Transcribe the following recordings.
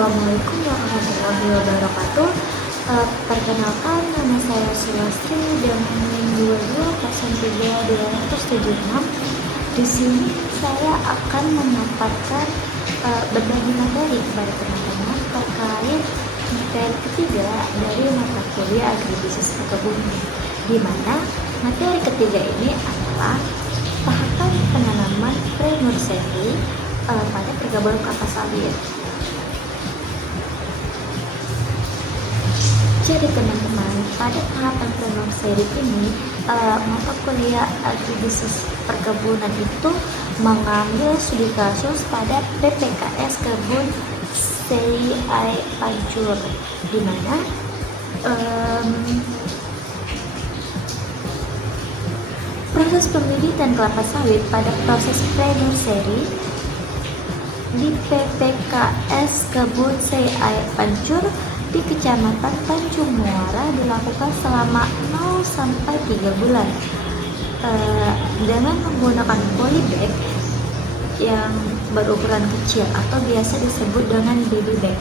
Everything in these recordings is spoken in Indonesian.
Assalamualaikum warahmatullahi wabarakatuh. Perkenalkan, nama saya Sulastri dengan NIM 2203-276. Di sini saya akan memaparkan berbagi materi kepada teman-teman terkait materi ketiga dari mata kuliah agribisnis perkebunan, di mana materi ketiga ini adalah tahapan penanaman pre-nursery pada perkebunan kelapa sawit. Jadi teman-teman, pada tahapan pre-nursery ini mata kuliah agribisnis perkebunan itu mengambil studi kasus pada PPKS Kebun CI Pancur, di mana proses pembibitan kelapa sawit pada proses pre-nursery di PPKS Kebun CI Pancur di Kecamatan Tanjung Muara dilakukan selama 0 sampai 3 bulan dengan menggunakan polybag yang berukuran kecil atau biasa disebut dengan baby bag.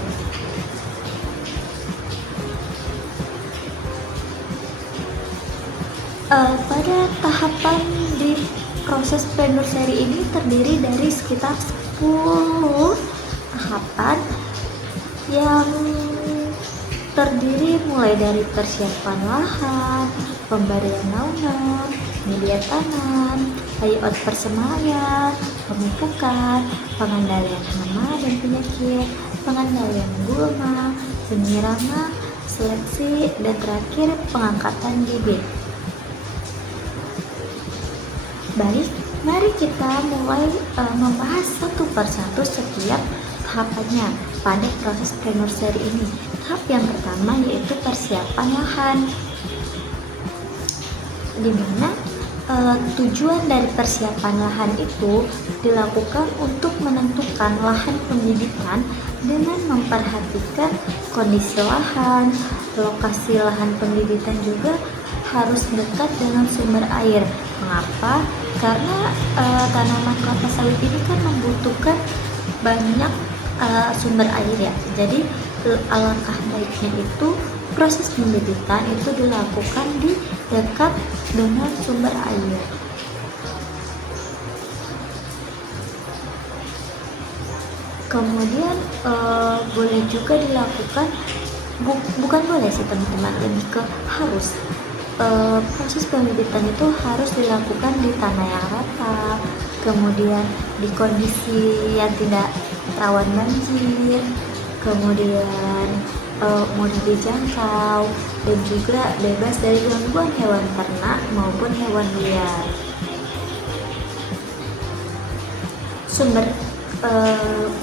Pada tahapan di proses pre-nursery ini terdiri dari sekitar 10 tahapan yang terdiri mulai dari persiapan lahan, pemberian naungan, media tanam, layout persemaian, pemupukan, pengendalian hama dan penyakit, pengendalian gulma, penyiraman, seleksi, dan terakhir pengangkatan bibit. Baik, mari kita mulai membahas satu persatu setiap tahapannya pada proses pre-nursery ini. Tahap yang pertama yaitu persiapan lahan, di mana tujuan dari persiapan lahan itu dilakukan untuk menentukan lahan pembibitan dengan memperhatikan kondisi lahan. Lokasi lahan pembibitan juga harus dekat dengan sumber air. Mengapa? Karena tanaman kelapa sawit ini kan membutuhkan banyak sumber air ya. Jadi alangkah baiknya itu proses pembibitan itu dilakukan di dekat dengan sumber air. Kemudian boleh juga dilakukan, bukan boleh sih teman-teman, lebih ke harus. Proses pembibitan itu harus dilakukan di tanah yang rata, kemudian di kondisi yang tidak rawan banjir, kemudian mudah dijangkau, dan juga bebas dari gangguan hewan ternak maupun hewan liar.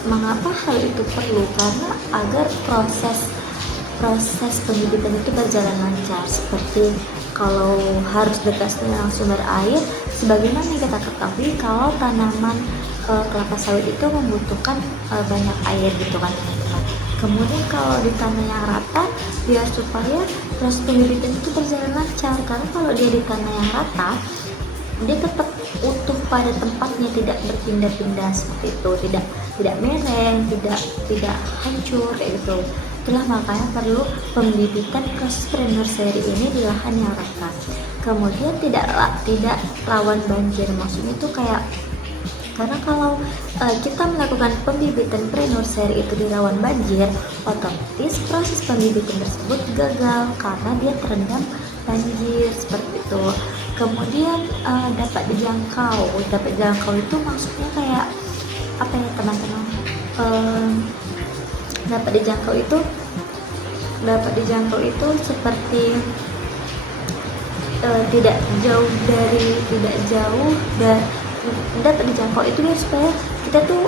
Mengapa hal itu perlu? Karena agar proses pembibitan itu berjalan lancar, seperti kalau harus dekat dengan sumber air, sebagaimana yang kita ketahui kalau tanaman kelapa sawit itu membutuhkan banyak air gitu kan teman-teman. Kemudian kalau di tanah yang rata, biar supaya proses pembibitan itu berjalan lancar, karena kalau dia di tanah yang rata, dia tetap utuh pada tempatnya, tidak berpindah-pindah seperti itu, tidak mereng, tidak hancur kayak gitu. Itulah makanya perlu pembibitan proses pre-nursery ini di lahan yang rata. Kemudian tidak rawan banjir, maksudnya itu kayak, karena kalau kita melakukan pembibitan pre-nursery itu di rawan banjir, otomatis proses pembibitan tersebut gagal karena dia terendam banjir seperti itu. Kemudian dapat dijangkau itu maksudnya kayak apa ya teman-teman? Dapat dijangkau itu seperti tidak jauh dan dapat dijangkau itu ya, supaya kita tuh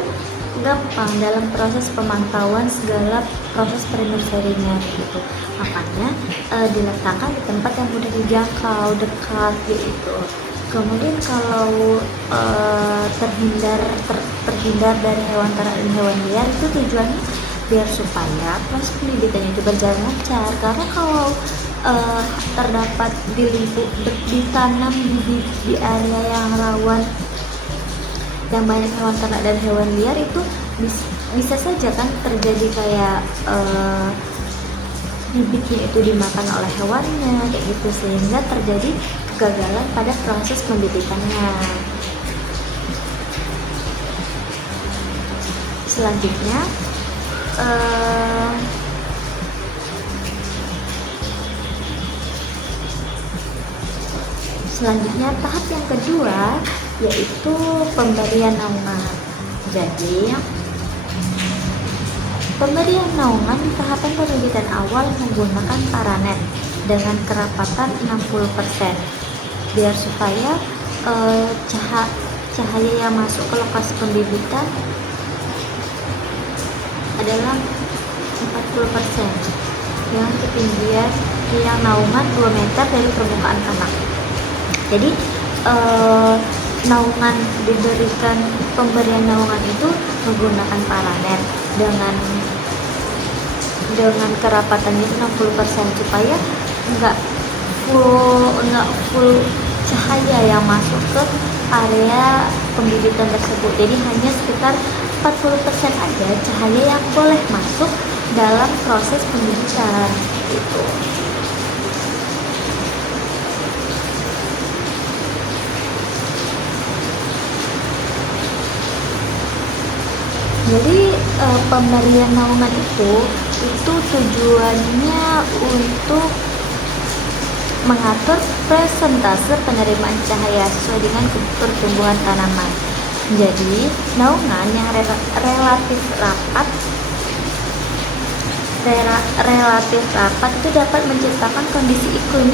gampang dalam proses pemantauan segala proses pre-nursery-nya gitu. Makanya diletakkan di tempat yang mudah dijangkau, dekat gitu. Kemudian kalau terhindar dari hewan ternak dan hewan liar, itu tujuannya biar supaya proses pembibitannya itu berjalan lancar. Karena kalau terdapat ditanam di area yang rawan, yang banyak hewan ternak dan hewan liar, itu bisa saja kan terjadi kayak bibitnya itu dimakan oleh hewannya kayak gitu, sehingga terjadi kegagalan pada proses pembibitannya. Selanjutnya tahap yang kedua yaitu pemberian naungan. Jadi pemberian naungan di tahapan pembibitan awal menggunakan paranet dengan kerapatan 60%, biar supaya cahaya yang masuk ke lokasi pembibitan adalah 40% dengan ketinggian yang naungan 2 meter dari permukaan tanah. Jadi naungan diberikan, pemberian naungan itu menggunakan paranet dengan kerapatannya 60% supaya enggak full cahaya yang masuk ke area pembibitan tersebut. Jadi hanya sekitar 40% aja cahaya yang boleh masuk dalam proses pembibitan gitu. Jadi pemberian naungan itu tujuannya untuk mengatur presentase penerimaan cahaya sesuai dengan pertumbuhan tanaman. Jadi naungan yang relatif rapat itu dapat menciptakan kondisi iklim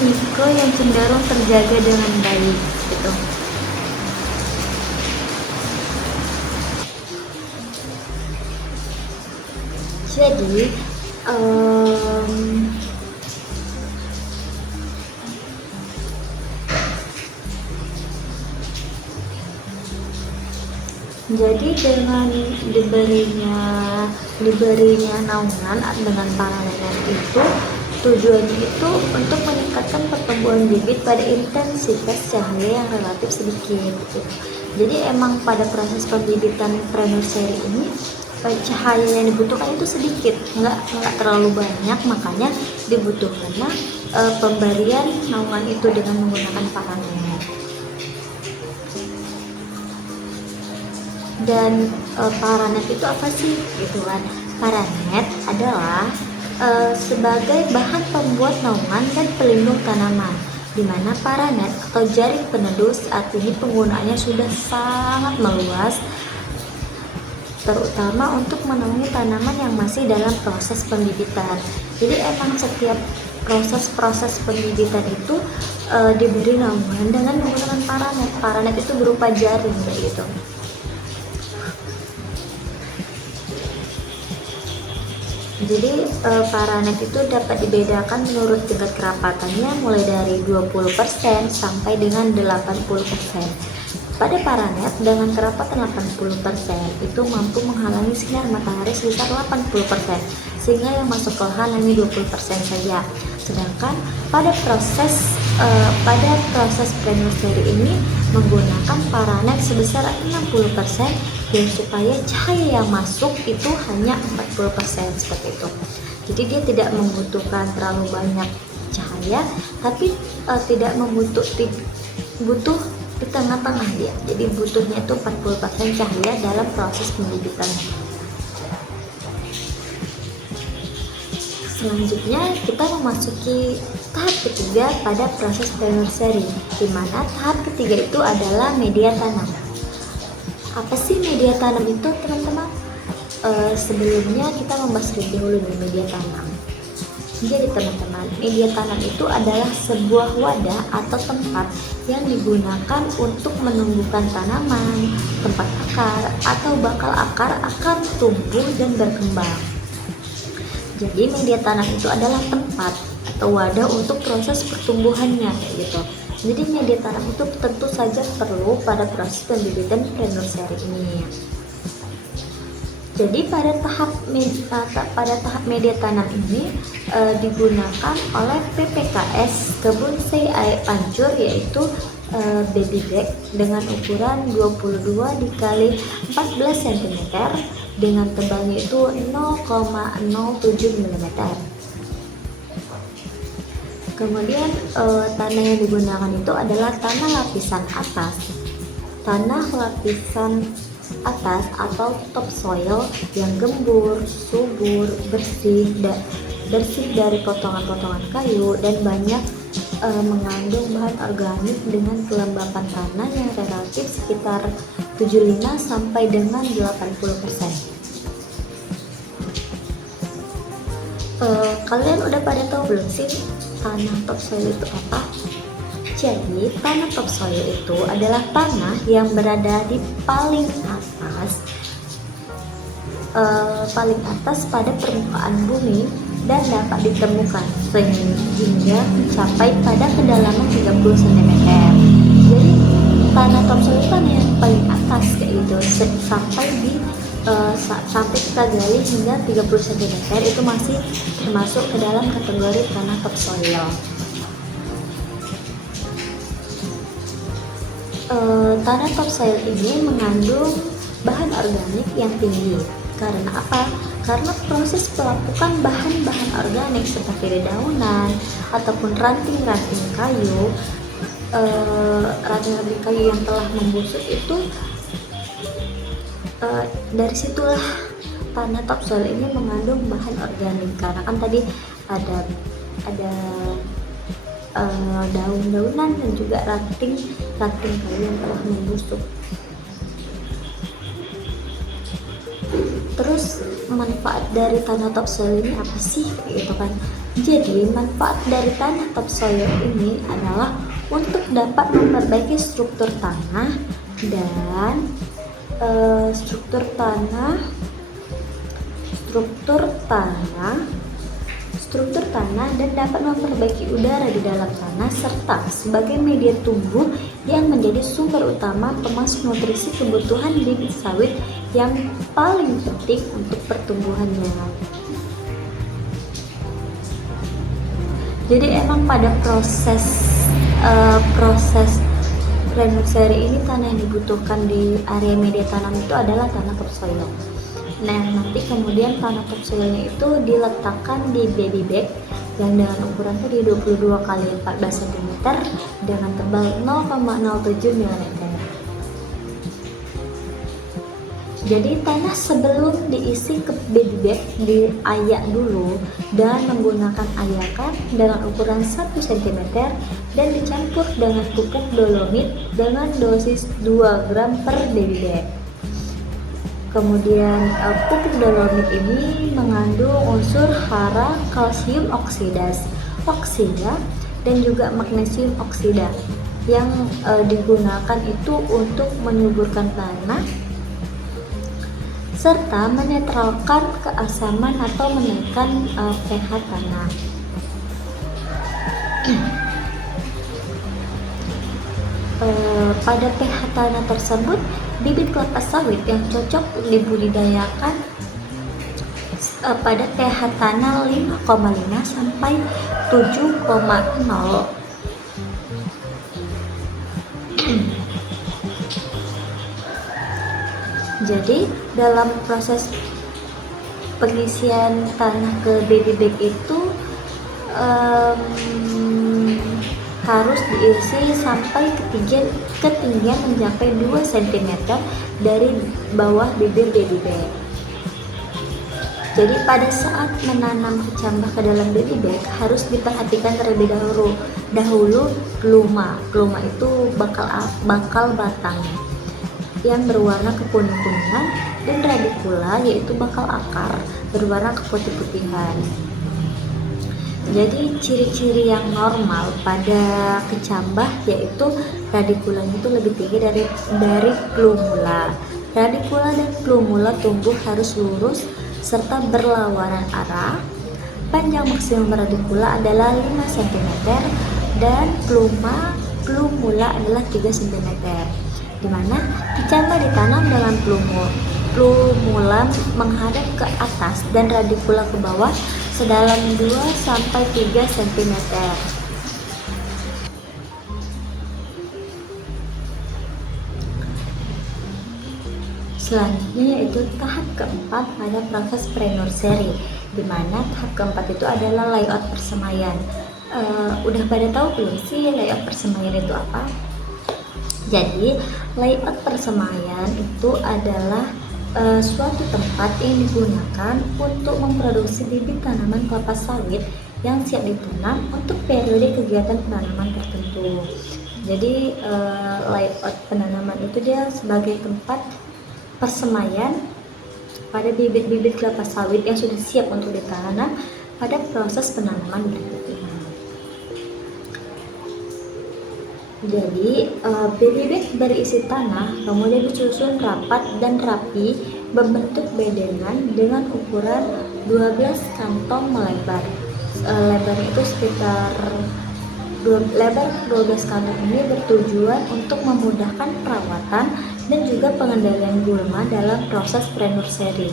mikro yang cenderung terjaga dengan baik gitu. Jadi dengan diberinya naungan dengan paranet itu tujuannya itu untuk meningkatkan pertumbuhan bibit pada intensitas cahaya yang relatif sedikit gitu. Jadi emang pada proses pembibitan pre-nursery ini cahaya yang dibutuhkan itu sedikit, nggak terlalu banyak, makanya dibutuhkannya pemberian naungan itu dengan menggunakan paranet. Dan paranet itu apa sih gitu kan? Paranet adalah sebagai bahan pembuat naungan dan pelindung tanaman, di mana paranet atau jaring peneduh saat ini penggunaannya sudah sangat meluas, terutama untuk menaungi tanaman yang masih dalam proses pembibitan. Jadi emang setiap proses pembibitan itu diberi naungan dengan menggunakan paranet. Paranet itu berupa jaring kayak gitu. Jadi paranet itu dapat dibedakan menurut tingkat kerapatannya mulai dari 20% sampai dengan 80%. Pada paranet dengan kerapatan 80% itu mampu menghalangi sinar matahari sekitar 80%, sehingga yang masuk ke lahan hanya 20% saja. Sedangkan pada proses pre-nursery ini menggunakan paranet sebesar 60%, dan supaya cahaya yang masuk itu hanya 40% seperti itu. Jadi dia tidak membutuhkan terlalu banyak cahaya, tapi butuh di tengah-tengah dia. Jadi butuhnya itu 40% cahaya dalam proses pembibitan. Selanjutnya kita memasuki tahap ketiga pada proses pre-nursery, di mana tahap ketiga itu adalah media tanam. Apa sih media tanam itu, teman-teman? Sebelumnya kita membahas lebih dahulu nih media tanam. Jadi teman-teman, media tanam itu adalah sebuah wadah atau tempat yang digunakan untuk menumbuhkan tanaman, tempat akar atau bakal akar akan tumbuh dan berkembang. Jadi media tanam itu adalah tempat atau wadah untuk proses pertumbuhannya gitu. Jadi media tanam itu tentu saja perlu pada proses pembibitan pre-nursery ini. Jadi pada tahap media tanam ini digunakan oleh PPKS Kebun Sei Aek Pancur, yaitu baby bag dengan ukuran 22 dikali 14 cm dengan tebalnya itu 0,07 mm. Kemudian tanah yang digunakan itu adalah tanah lapisan atas. Tanah lapisan atas atau topsoil yang gembur, subur, bersih dari potongan-potongan kayu dan banyak mengandung bahan organik dengan kelembapan tanah yang relatif sekitar 75 sampai dengan 80%. Kalian udah pada tahu belum sih tanah topsoil itu apa? Jadi tanah topsoil itu adalah tanah yang berada di paling atas pada permukaan bumi dan dapat ditemukan sehingga mencapai pada kedalaman 30 cm. Jadi tanah topsoil itu tanah yang paling atas kayak gitu, sampai kita gali hingga 30 cm itu masih termasuk ke dalam kategori tanah topsoil. Tanah topsoil ini mengandung bahan organik yang tinggi. Karena apa? Karena proses pelapukan bahan-bahan organik seperti dedaunan ataupun ranting-ranting kayu yang telah membusuk itu, dari situlah tanah topsoil ini mengandung bahan organik. Karena kan tadi ada daun-daunan dan juga ranting kayu yang telah membusuk. Terus manfaat dari tanah topsoil ini apa sih gitu kan? Jadi manfaat dari tanah topsoil ini adalah untuk dapat memperbaiki struktur tanah dan struktur tanah dan dapat memperbaiki udara di dalam tanah serta sebagai media tumbuh yang menjadi sumber utama pemasok nutrisi kebutuhan bibit sawit yang paling penting untuk pertumbuhannya. Jadi emang pada proses nursery ini tanah yang dibutuhkan di area media tanam itu adalah tanah topsoil. Nah, nanti kemudian tanah topsoilnya itu diletakkan di baby bag yang dengan ukuran tadi 22 kali 14 cm dengan tebal 0,07 mm. Jadi tanah sebelum diisi ke baby bag diayak dulu dan menggunakan ayakan dengan ukuran 1 cm dan dicampur dengan pupuk dolomit dengan dosis 2 gram per baby bag. Kemudian pupuk dolomit ini mengandung unsur hara, kalsium oksida dan juga magnesium oksida yang digunakan itu untuk menyuburkan tanah serta menetralkan keasaman atau menaikkan pH tanah. Pada pH tanah tersebut, bibit kelapa sawit yang cocok dibudidayakan pada pH tanah 5,5 sampai 7,0. Jadi dalam proses pengisian tanah ke baby bag itu harus diisi sampai ketinggian mencapai 2 cm dari bawah bibir baby bag. Jadi pada saat menanam kecambah ke dalam baby bag harus diperhatikan terlebih dahulu pluma. Pluma itu bakal batang yang berwarna kekuning-kuningan dan radikula yaitu bakal akar berwarna keputih-putihan. Jadi ciri-ciri yang normal pada kecambah yaitu radikulanya itu lebih tinggi dari plumula. Radikula dan plumula tumbuh harus lurus serta berlawanan arah. Panjang maksimum radikula adalah 5 cm dan plumula adalah 3 cm. Di mana kecambah ditanam dengan plumula menghadap ke atas dan radikula ke bawah sedalam 2 sampai 3 cm. Selanjutnya yaitu tahap keempat pada proses pre-nursery, di mana tahap keempat itu adalah layout persemaian. Udah pada tahu belum sih layout persemaian itu apa? Jadi layout persemaian itu adalah suatu tempat yang digunakan untuk memproduksi bibit tanaman kelapa sawit yang siap ditanam untuk periode kegiatan penanaman tertentu. Jadi layout penanaman itu dia sebagai tempat persemaian pada bibit-bibit kelapa sawit yang sudah siap untuk ditanam pada proses penanaman berikutnya. Jadi bibit berisi tanah kemudian disusun rapat dan rapi membentuk bedengan dengan ukuran 12 kantong melebar. Lebarnya itu sekitar lebar 12 kantong ini bertujuan untuk memudahkan perawatan dan juga pengendalian gulma dalam proses pre-nursery.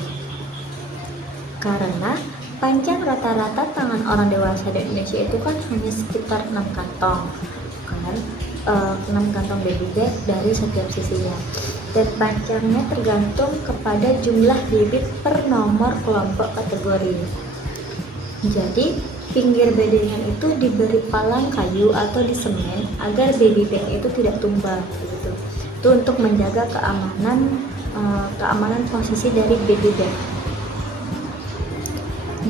Karena panjang rata-rata tangan orang dewasa di Indonesia itu kan hanya sekitar 6 kantong kan, 6 kantong baby bag dari setiap sisinya, dan panjangnya tergantung kepada jumlah bibit per nomor kelompok kategori. Jadi pinggir bedengan itu diberi palang kayu atau disemen agar baby bag itu tidak tumbang gitu. Itu untuk menjaga keamanan posisi dari baby bag.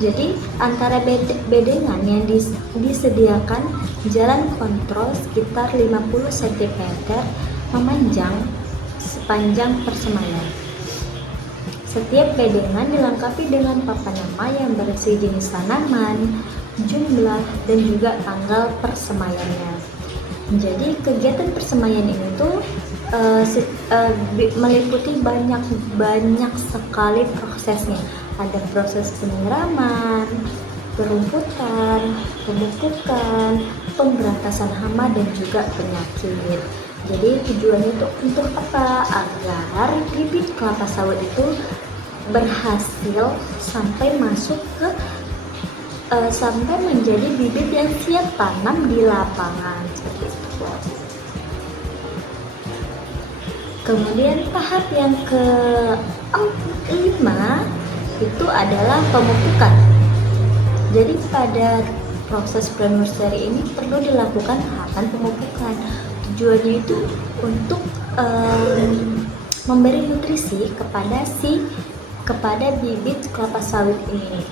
Jadi antara bedengan yang disediakan jalan kontrol sekitar 50 cm memanjang sepanjang persemaian. Setiap bedengan dilengkapi dengan papan nama yang berisi jenis tanaman, jumlah, dan juga tanggal persemaiannya. Jadi kegiatan persemaian ini tuh meliputi banyak sekali prosesnya. Ada proses penyiraman, perumputan, pemupukan, pemberantasan hama, dan juga penyakit. Jadi tujuannya itu untuk apa? Agar bibit kelapa sawit itu berhasil sampai masuk ke sampai menjadi bibit yang siap tanam di lapangan seperti itu. Kemudian tahap yang ke-5 itu adalah pemupukan. Jadi pada proses pre-nursery ini perlu dilakukan tahapan pemupukan. Tujuannya itu untuk memberi nutrisi kepada bibit kelapa sawit ini.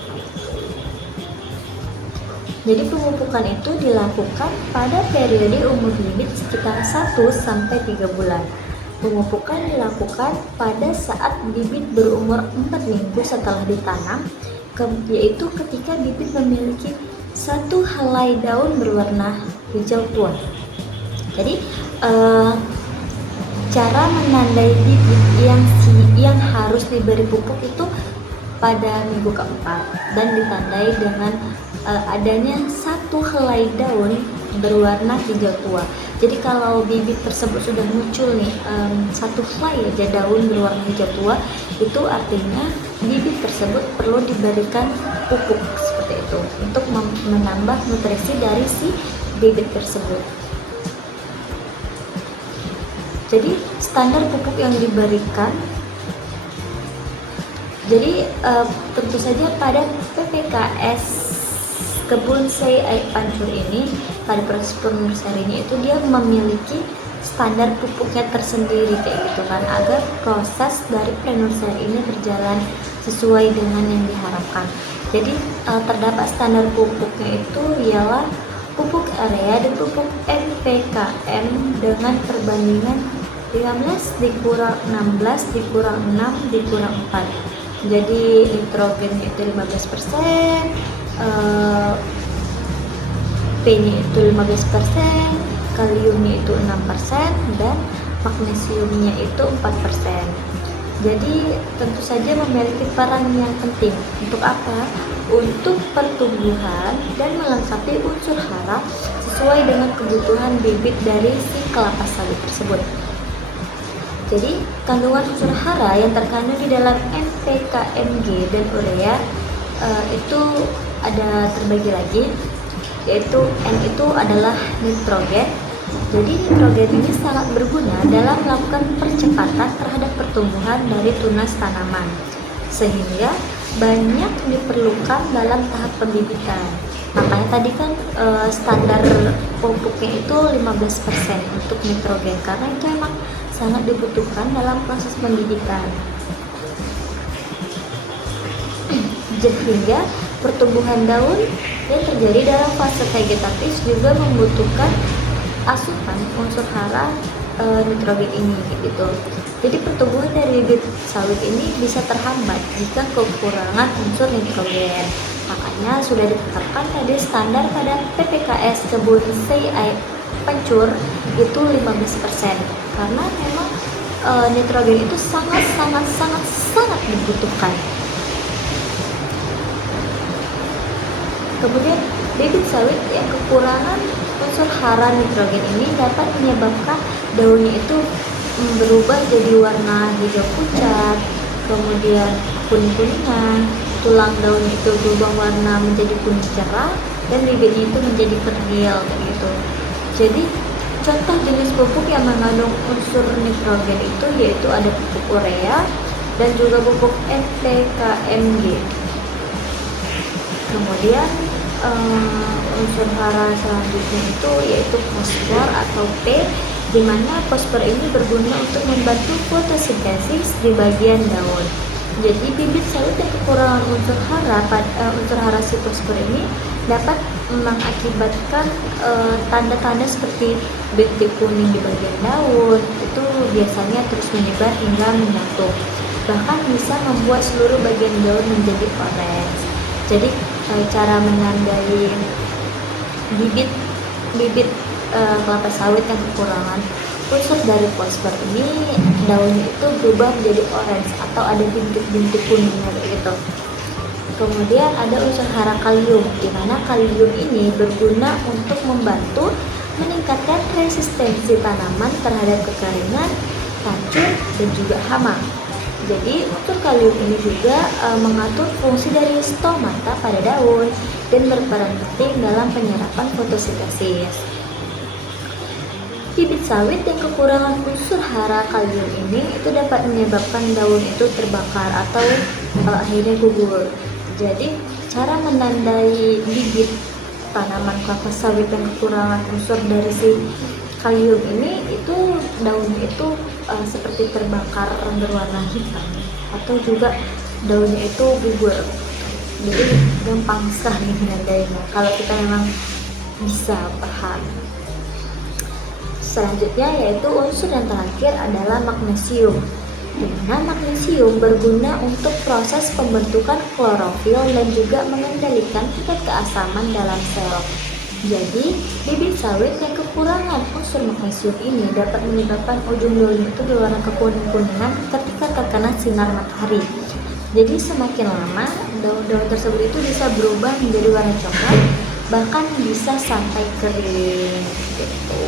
Jadi pemupukan itu dilakukan pada periode umur bibit sekitar 1-3 bulan. Pemupukan dilakukan pada saat bibit berumur 4 minggu setelah ditanam, yaitu ketika bibit memiliki satu helai daun berwarna hijau tua. Jadi cara menandai bibit yang harus diberi pupuk itu pada minggu keempat dan ditandai dengan adanya satu helai daun berwarna hijau tua. Jadi kalau bibit tersebut sudah muncul nih satu helai aja daun berwarna hijau tua, itu artinya bibit tersebut perlu diberikan pupuk seperti itu untuk menambah nutrisi dari si bibit tersebut. Jadi standar pupuk yang diberikan, jadi tentu saja pada PPKS Kebun Sei Aik Pancur ini, pada proses penurserynya itu dia memiliki standar pupuknya tersendiri kayak gitu kan, agar proses dari pre-nursery ini berjalan sesuai dengan yang diharapkan. Jadi terdapat standar pupuknya itu ialah pupuk area dan pupuk NPKM dengan perbandingan 15 dikurang 16 dikurang 6 dikurang 4. Jadi nitrogen itu 15%, P-nya itu 15%, kaliumnya itu 6%, dan magnesiumnya itu 4%. Jadi tentu saja memiliki peran yang penting. Untuk apa? Untuk pertumbuhan dan melengkapi unsur hara sesuai dengan kebutuhan bibit dari si kelapa sawit tersebut. Jadi kandungan unsur hara yang terkandung di dalam NPKMG dan urea itu ada terbagi lagi, yaitu N itu adalah nitrogen, Jadi nitrogen ini sangat berguna dalam melakukan percepatan terhadap pertumbuhan dari tunas tanaman, sehingga banyak diperlukan dalam tahap pembibitan. Makanya tadi kan standar pupuknya itu 15% untuk nitrogen, karena itu emang sangat dibutuhkan dalam proses pembibitan. Sehingga pertumbuhan daun yang terjadi dalam fase vegetatif juga membutuhkan asupan unsur hara nitrogen ini gitu. Jadi pertumbuhan dari bibit sawit ini bisa terhambat jika kekurangan unsur nitrogen. Makanya sudah ditetapkan tadi standar pada PPKS kebun CI Pancur itu 15%. Karena memang nitrogen itu sangat dibutuhkan. Kemudian bibit sawit yang kekurangan unsur hara nitrogen ini dapat menyebabkan daunnya itu berubah jadi warna hijau pucat, kemudian kuning-kuningan, tulang daun itu berubah warna menjadi kuning cerah, dan bibitnya itu menjadi kerdil gitu. Jadi contoh jenis pupuk yang mengandung unsur nitrogen itu yaitu ada pupuk urea dan juga pupuk NPKMG. Kemudian unsur hara selanjutnya itu yaitu fosfor atau P, di mana fosfor ini berguna untuk membantu fotosintesis di bagian daun. Jadi bibit sawit yang kekurangan unsur hara si fosfor ini dapat mengakibatkan tanda-tanda seperti bintik kuning di bagian daun itu biasanya terus menyebar hingga menyatu, bahkan bisa membuat seluruh bagian daun menjadi orange. Jadi cara menandai bibit kelapa sawit yang kekurangan unsur dari fosfor ini, daunnya itu berubah menjadi orange atau ada bintik-bintik kuningnya gitu. Kemudian ada unsur hara kalium, di mana kalium ini berguna untuk membantu meningkatkan resistensi tanaman terhadap kekeringan, racun, dan juga hama. Jadi unsur kalium ini juga mengatur fungsi dari stomata pada daun dan berperan penting dalam penyerapan fotosintesis. Bibit sawit yang kekurangan unsur hara kalium ini itu dapat menyebabkan daun itu terbakar atau akhirnya gugur. Jadi cara menandai bibit tanaman kelapa sawit yang kekurangan unsur dari si kalium ini itu daunnya itu seperti terbakar berwarna hitam atau juga daunnya itu gugur. Jadi gampang sekali menandainya kalau kita memang bisa paham. Selanjutnya yaitu unsur yang terakhir adalah magnesium, di mana magnesium berguna untuk proses pembentukan klorofil dan juga mengendalikan tingkat keasaman dalam sel. Jadi, bibit sawit yang kekurangan unsur magnesium ini dapat menyebabkan ujung daunnya itu berwarna kekuning-kuningan ketika terkena sinar matahari. Jadi, semakin lama daun-daun tersebut itu bisa berubah menjadi warna coklat, bahkan bisa sampai kering. Gitu.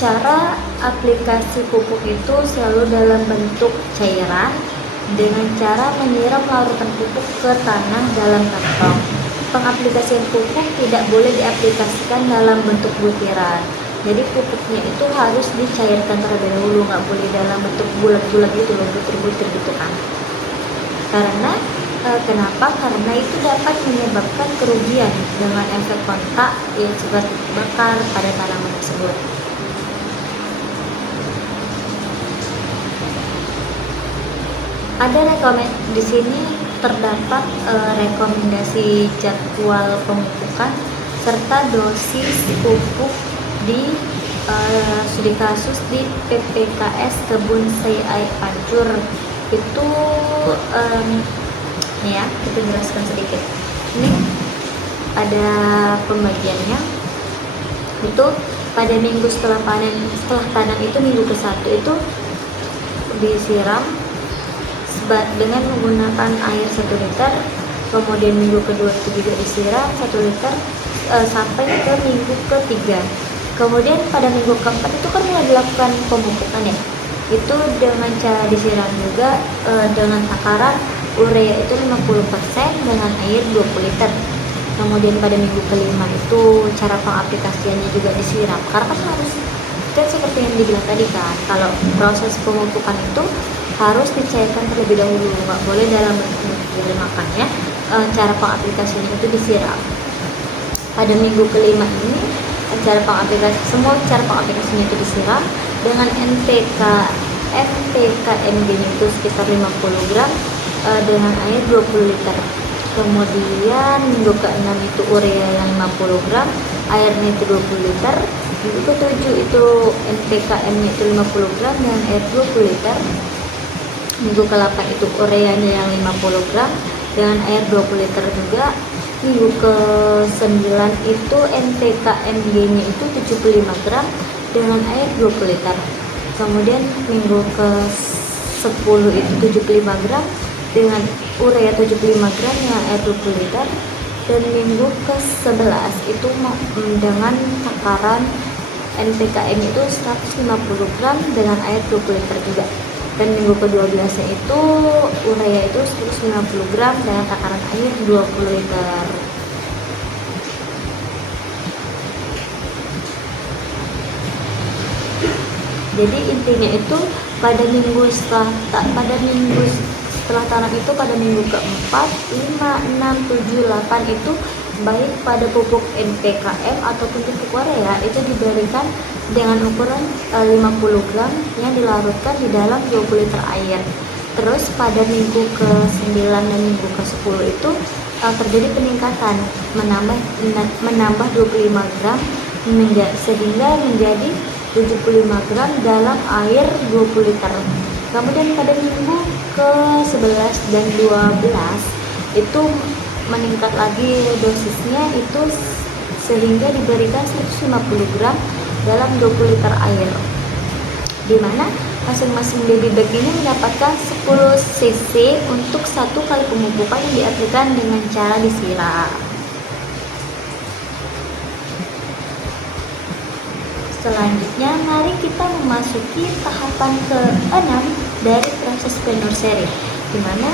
Cara aplikasi pupuk itu selalu dalam bentuk cairan dengan cara menyiram larutan pupuk ke tanah dalam kantong. Pengaplikasian pupuk tidak boleh diaplikasikan dalam bentuk butiran. Jadi pupuknya itu harus dicairkan terlebih dahulu, nggak boleh dalam bentuk bulat-bulat gitu loh, butir-butir gitu kan. Karena kenapa? Karena itu dapat menyebabkan kerugian dengan efek kontak yang cepat bakar pada tanaman tersebut. Ada di sini terdapat rekomendasi jadwal pemupukan serta dosis pupuk di studi kasus di PPKS Kebun CI Pancur. Itu nih ya, kita jelaskan sedikit. Ini ada pembagiannya. Itu pada minggu setelah tanam itu minggu ke-1 itu disiram dengan menggunakan air 1 liter, kemudian minggu kedua itu juga disiram 1 liter sampai ke minggu ke-3. Kemudian pada minggu ke-4 itu kan mulai dilakukan pemupukan ya, itu dengan cara disiram juga dengan takaran urea itu 50% dengan air 20 liter. Kemudian pada minggu kelima itu cara pengaplikasiannya juga disiram, karena kan harus, kan seperti yang dibilang tadi kan, kalau proses pemupukan itu harus dicairkan terlebih dahulu, nggak boleh dalam bentuk gel. Makanya cara pengaplikasiannya itu disiram. Pada minggu kelima ini semua cara pengaplikasinya itu disiram dengan NPK MG itu sekitar 50 gram dengan air 20 liter. Kemudian minggu ke-6 itu urea yang 50 gram, airnya itu 20 liter. Minggu ke-7 itu NPKM nya itu 50 gram dengan air 20 liter. Minggu ke-8 itu ureanya yang 50 gram dengan air 20 liter juga. Minggu ke-9 itu NPKMG nya itu 75 gram dengan air 20 liter. Kemudian minggu ke-10 itu 75 gram dengan urea 75 gram dengan air 20 liter. Dan minggu ke-11 itu dengan takaran NPKM itu 150 gram dengan air 20 liter juga. Dan minggu ke-12 itu urea itu 150 gram dengan takaran air 20 liter. Jadi intinya itu pada minggu setelah tanam itu pada minggu ke-4, 5, 6, 7, 8 itu baik pada pupuk NPKM ataupun pupuk urea itu diberikan dengan ukuran 50 gram yang dilarutkan di dalam 20 liter air. Terus pada minggu ke-9 dan minggu ke-10 itu terjadi peningkatan menambah 25 gram sehingga menjadi 75 gram dalam air 20 liter. Kemudian pada minggu ke-11 dan 12 itu meningkat lagi dosisnya itu sehingga diberikan 150 gram dalam 20 liter air, di mana masing-masing baby bag ini mendapatkan 10 cc untuk satu kali pemupukan yang diaplikasikan dengan cara disiram. Selanjutnya mari kita memasuki tahapan ke-6 dari proses pre-nursery, di mana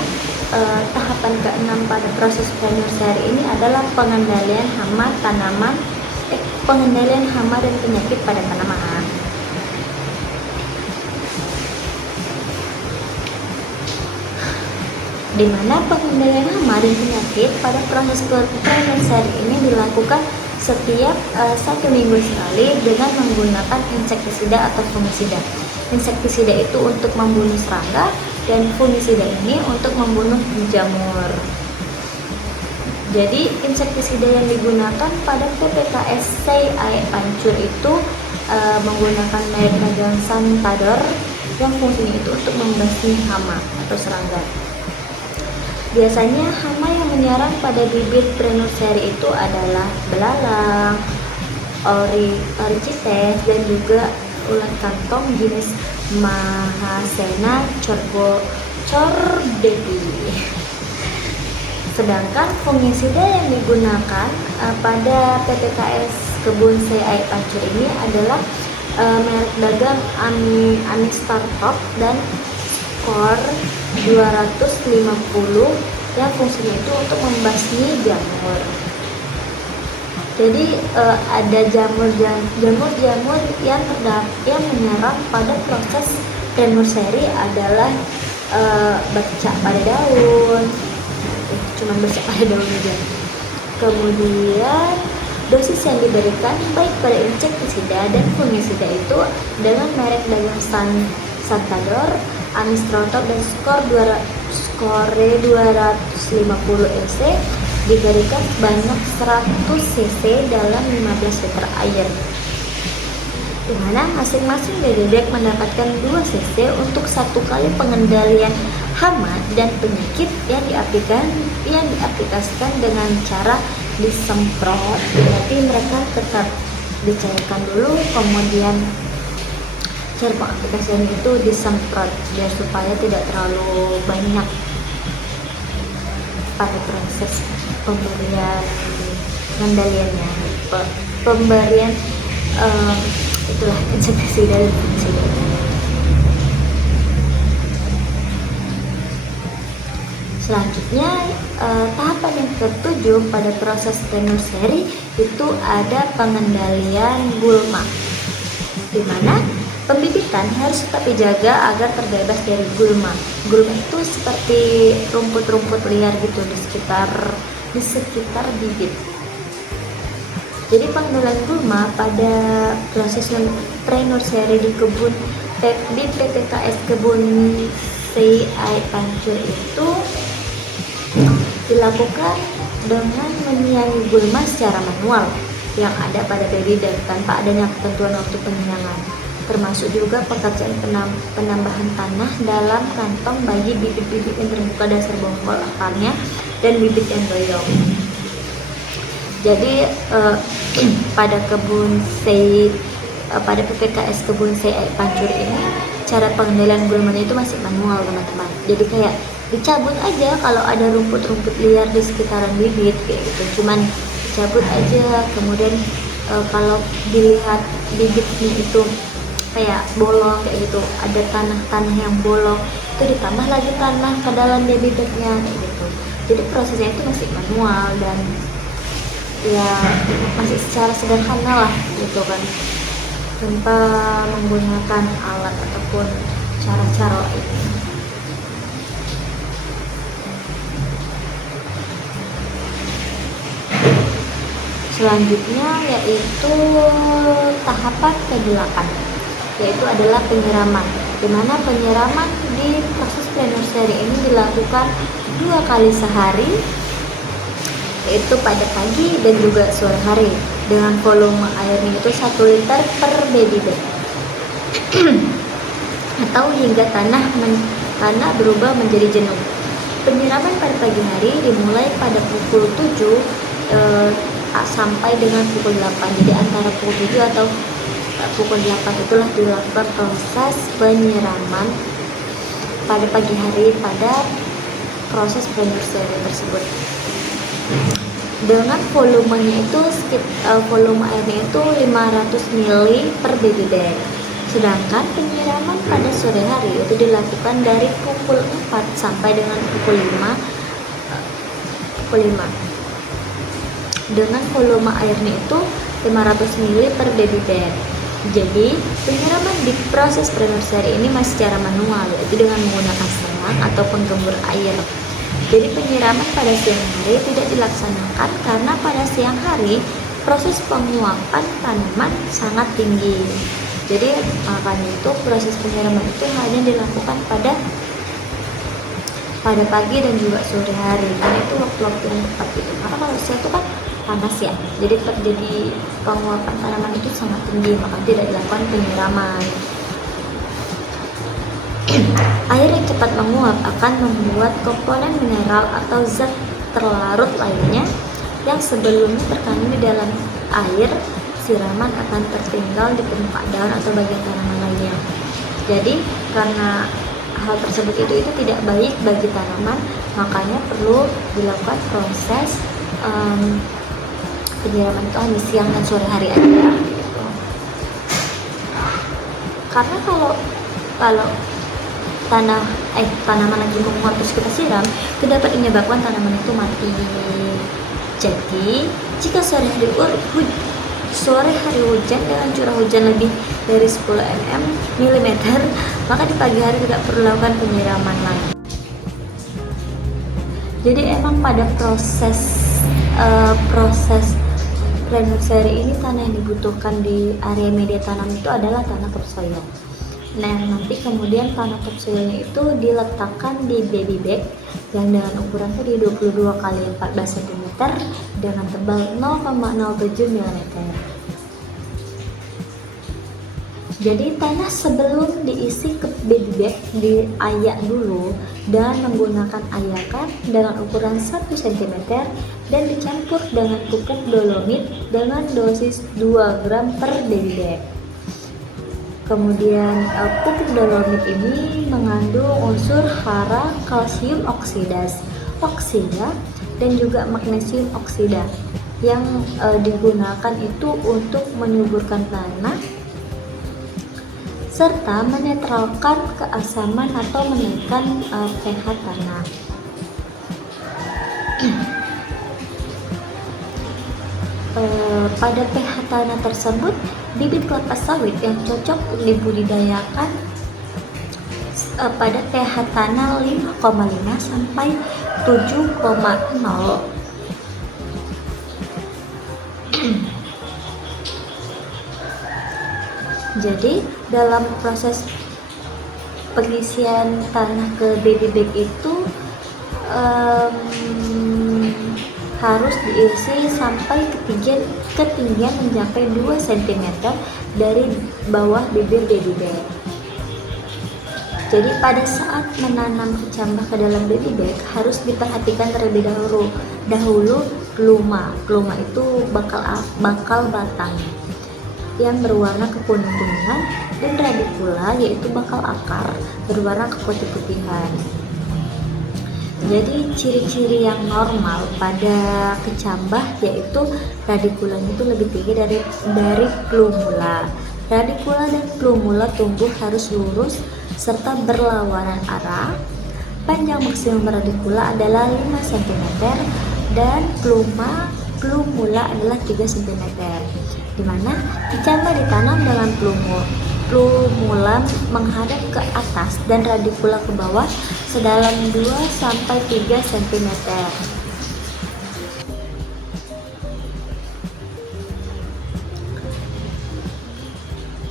tahapan ke-6 pada proses pre-nursery ini adalah pengendalian hama dan penyakit pada tanaman. Di mana pengendalian hama dan penyakit pada proses pre-nursery ini dilakukan setiap 1 minggu sekali dengan menggunakan insektisida atau fungisida. Insektisida itu untuk membunuh serangga dan fungisida ini untuk membunuh jamur. Jadi insektisida yang digunakan pada PPKS air pancur itu menggunakan merek dagang Santador yang fungsinya itu untuk membasmi hama atau serangga. Biasanya hama yang menyerang pada bibit pre-nursery itu adalah belalang, orchites, dan juga ulat kantong jenis Mahasena chordepi. Sedangkan fungisida yang digunakan pada PPKS kebun air pancur ini adalah merek dagang Amistartop dan Skor 250 yang fungsinya itu untuk membasmi jamur. Jadi ada jamur yang menyerang pada proses pre-nursery adalah bercak pada daun, cuma bercak pada daun aja. Kemudian dosis yang diberikan baik pada insektisida dan fungisida itu dengan merek dagang Santador, Amistrotop dan Skore 250 EC diberikan sebanyak 100 cc dalam 15 liter air, di mana masing-masing baby bag mendapatkan 2 cc untuk satu kali pengendalian hama dan penyakit yang diaplikasikan dengan cara disemprot. Berarti mereka tetap dicairkan dulu, kemudian cara pengaplikasian itu disemprot biar supaya tidak terlalu banyak pada proses pemberian pengendaliannya, pemberian itulah insektisida dan fungisida. Selanjutnya, tahapan yang ketujuh pada proses tenur seri itu ada pengendalian gulma, di mana pembibitan harus tetap dijaga agar terbebas dari gulma. Gulma itu seperti rumput-rumput liar gitu di sekitar bibit. Jadi pengendalian gulma pada proses pre-nursery di PPKS kebun CI Pancur itu dilakukan dengan menyiangi gulma secara manual yang ada pada baby bed tanpa adanya ketentuan waktu penyiangan, termasuk juga pekerjaan penambahan tanah dalam kantong bagi bibit-bibit yang terbuka dasar bonggol akarnya dan bibit yang doyong. Jadi pada pada PPKS kebun CI Pancur ini cara pengendalian gulmanya itu masih manual teman-teman. Jadi kayak dicabut aja kalau ada rumput-rumput liar di sekitaran bibit kayak gitu, cuman dicabut aja. Kemudian kalau dilihat bibitnya itu kayak bolong kayak gitu, ada tanah-tanah yang bolong, itu ditambah lagi tanah ke dalam bibitnya kayak gitu. Jadi prosesnya itu masih manual dan ya masih secara sederhana lah gitu kan, tanpa menggunakan alat ataupun cara-cara ini. Selanjutnya yaitu tahapan ke-8, yaitu adalah penyiraman, di mana penyiraman di proses pre-nursery ini dilakukan 2 kali sehari, yaitu pada pagi dan juga sore hari, dengan volume airnya itu 1 liter per baby bed atau hingga tanah berubah menjadi jenuh. Penyiraman pada pagi hari dimulai pada pukul 7 sampai dengan pukul 8. Jadi antara pukul 7 atau pukul 8 itulah dilakukan proses penyiraman pada pagi hari pada proses pre-nursery tersebut. Dengan volumenya itu volume airnya itu 500 ml per baby bed. Sedangkan penyiraman pada sore hari itu dilakukan dari pukul 4 sampai dengan pukul 5 dengan volume airnya itu 500 ml per baby bed. Jadi penyiraman di proses pre-nursery ini masih secara manual, yaitu dengan menggunakan selang ataupun gembur air. Jadi penyiraman pada siang hari tidak dilaksanakan karena pada siang hari proses penguapan tanaman sangat tinggi. Jadi makanya itu proses penyiraman itu hanya dilakukan pada pagi dan juga sore hari, karena itu waktu-waktu yang tepat itu. Karena kalau siang itu kan panas ya, jadi terjadi penguapan tanaman itu sangat tinggi, maka tidak dilakukan penyiraman. Air yang cepat menguap akan membuat komponen mineral atau zat terlarut lainnya yang sebelumnya terkandung di dalam air siraman akan tertinggal di permukaan daun atau bagian tanaman lainnya. Jadi karena hal tersebut itu tidak baik bagi tanaman, makanya perlu dilakukan proses penyiraman itu hanya siang dan sore hari aja gitu. Karena kalau tanaman lagi menguap terus kita siram, itu dapat menyebabkan tanaman itu mati. Jadi jika sore hari hujan dengan curah hujan lebih dari 10 mm, maka di pagi hari tidak perlu lakukan penyiraman lagi. Jadi emang pada proses pre-nursery ini tanah yang dibutuhkan di area media tanam itu adalah tanah topsoil. Nah, nanti kemudian tanah topsoilnya itu diletakkan di baby bag yang dengan ukuran tadi 22 x 14 cm dengan tebal 0,07 mm. Jadi tanah sebelum diisi ke baby bag diayak dulu dan menggunakan ayakan dengan ukuran 1 cm dan dicampur dengan pupuk dolomit dengan dosis 2 gram per baby bag. Kemudian pupuk dolomit ini mengandung unsur hara, kalsium oksida dan juga magnesium oksida yang digunakan itu untuk menyuburkan tanah serta menetralkan keasaman atau menaikkan pH tanah. Pada pH tanah tersebut, bibit kelapa sawit yang cocok dibudidayakan pada pH tanah 5,5 sampai 7,0. Jadi dalam proses pengisian tanah ke baby bag itu harus diisi sampai ketinggian mencapai 2 cm dari bawah bibir baby bag. Jadi pada saat menanam kecambah ke dalam baby bag harus diperhatikan terlebih dahulu pluma. Pluma itu bakal batang yang berwarna kekuning-kuningan, dan radikula yaitu bakal akar berwarna keputih-putihan. Jadi ciri-ciri yang normal pada kecambah yaitu radikulanya itu lebih tinggi dari plumula. Radikula dan plumula tumbuh harus lurus serta berlawanan arah. Panjang maksimum radikula adalah 5 cm dan plumula adalah 3 cm. Di mana kecambah ditanam dalam plumula menghadap ke atas dan radikula ke bawah sedalam 2 sampai 3 cm.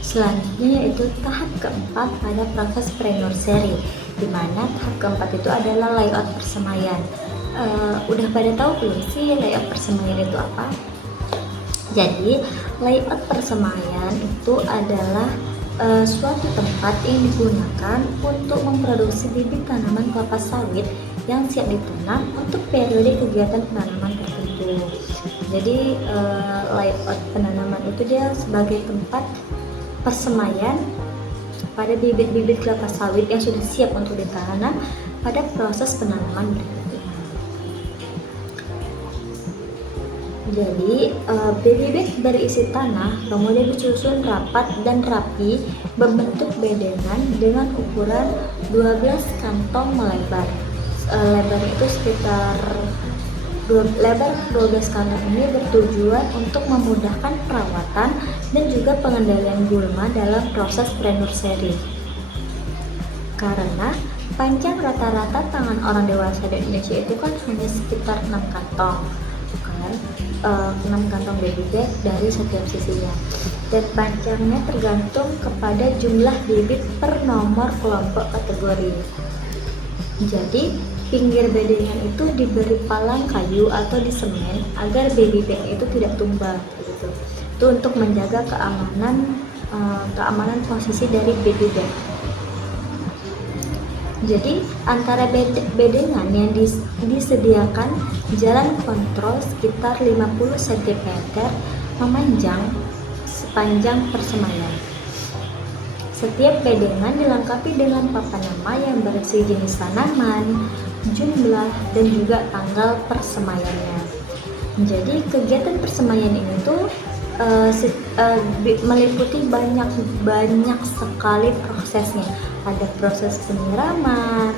Selanjutnya yaitu tahap keempat pada proses pre-nursery, di mana tahap keempat itu adalah layout persemaian. Udah pada tahu belum sih layout persemaian itu apa? Jadi layout persemaian itu adalah suatu tempat yang digunakan untuk memproduksi bibit tanaman kelapa sawit yang siap ditanam untuk periode kegiatan penanaman tertentu. Jadi layout penanaman itu dia sebagai tempat persemaian pada bibit-bibit kelapa sawit yang sudah siap untuk ditanam pada proses penanaman berikutnya. Jadi baby bag berisi tanah kemudian disusun rapat dan rapi membentuk bedengan dengan ukuran 12 kantong melebar. Lebar itu sekitar lebar 12 kantong ini bertujuan untuk memudahkan perawatan dan juga pengendalian gulma dalam proses pre-nursery. Karena panjang rata-rata tangan orang dewasa di Indonesia itu kan hanya sekitar 6 kantong. 6 kantong baby bag dari setiap sisinya, dan panjangnya tergantung kepada jumlah bibit per nomor kelompok kategori. Jadi pinggir bedengan itu diberi palang kayu atau disemen agar baby bag itu tidak tumbang gitu. Itu untuk menjaga keamanan posisi dari baby bag. Jadi antara bedengan yang disediakan jalan kontrol sekitar 50 cm memanjang sepanjang persemaian. Setiap bedengan dilengkapi dengan papan nama yang berisi jenis tanaman, jumlah, dan juga tanggal persemaiannya. Jadi kegiatan persemaian ini tuh meliputi banyak sekali prosesnya. Ada proses penyiraman,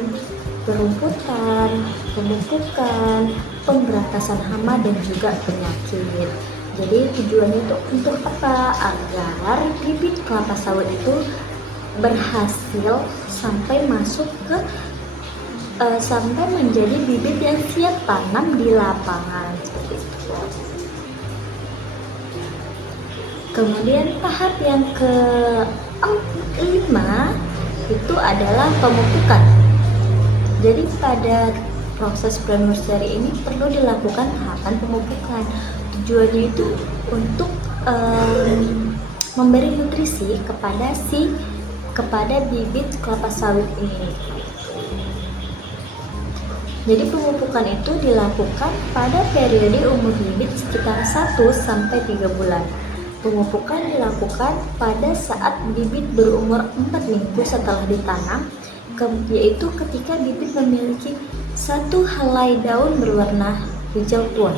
perumputan, pemupukan, pemberantasan hama, dan juga penyakit. Jadi tujuannya itu untuk apa? Agar bibit kelapa sawit itu berhasil sampai sampai menjadi bibit yang siap tanam di lapangan seperti itu. Kemudian tahap yang ke-5 itu adalah pemupukan. Jadi pada proses pre-nursery ini perlu dilakukan tahapan pemupukan. Tujuannya itu untuk memberi nutrisi kepada bibit kelapa sawit ini. Jadi pemupukan itu dilakukan pada periode umur bibit sekitar 1-3 bulan. Pemupukan dilakukan pada saat bibit berumur 4 minggu setelah ditanam, yaitu ketika bibit memiliki satu helai daun berwarna hijau tua.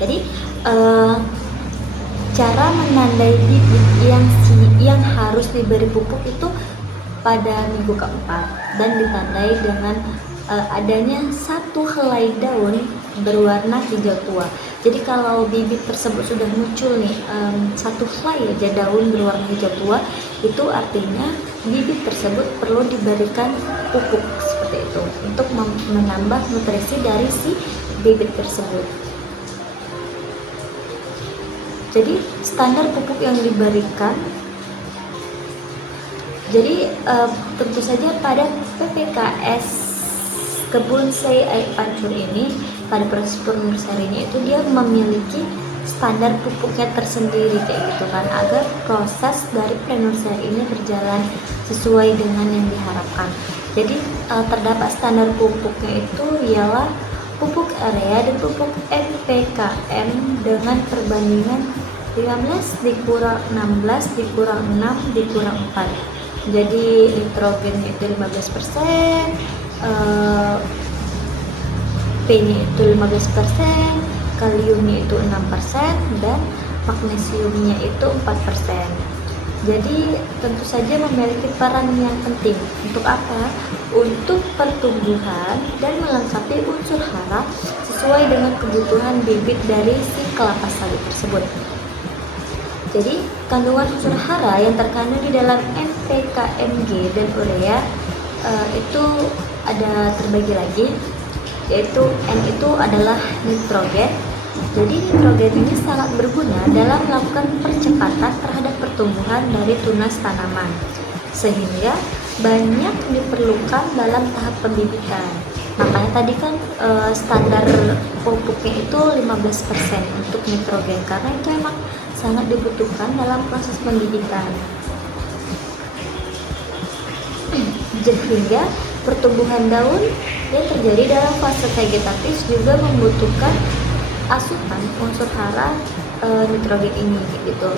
Jadi cara menandai bibit yang harus diberi pupuk itu pada minggu keempat dan ditandai dengan adanya satu helai daun berwarna hijau tua. Jadi kalau bibit tersebut sudah muncul nih satu helai aja daun berwarna hijau tua, itu artinya bibit tersebut perlu diberikan pupuk seperti itu untuk menambah nutrisi dari si bibit tersebut. Jadi standar pupuk yang diberikan, jadi tentu saja pada PPKS kebun sei air pancur ini, pada proses penurseringnya itu dia memiliki standar pupuknya tersendiri kayak gitu kan, agar proses dari penursery ini berjalan sesuai dengan yang diharapkan. Jadi terdapat standar pupuknya itu ialah pupuk area dan pupuk NPKM dengan perbandingan 15 dikurang 16 dikurang 6 dikurang 4. Jadi nitrogen itu 15%, P-nya itu 15%, kaliumnya itu 6%, dan magnesiumnya itu 4%. Jadi tentu saja memiliki peran yang penting. Untuk apa? Untuk pertumbuhan dan melengkapi unsur hara sesuai dengan kebutuhan bibit dari si kelapa sawit tersebut. Jadi kandungan unsur hara yang terkandung di dalam NPKMG dan urea itu ada terbagi lagi, yaitu N itu adalah nitrogen. Jadi nitrogen ini sangat berguna dalam melakukan percepatan terhadap pertumbuhan dari tunas tanaman, sehingga banyak diperlukan dalam tahap pembibitan. Makanya tadi kan standar pupuknya itu 15% untuk nitrogen, karena itu memang sangat dibutuhkan dalam proses pembibitan. Sehingga pertumbuhan daun yang terjadi dalam fase vegetatif juga membutuhkan asupan unsur hara nitrogen ini gitu.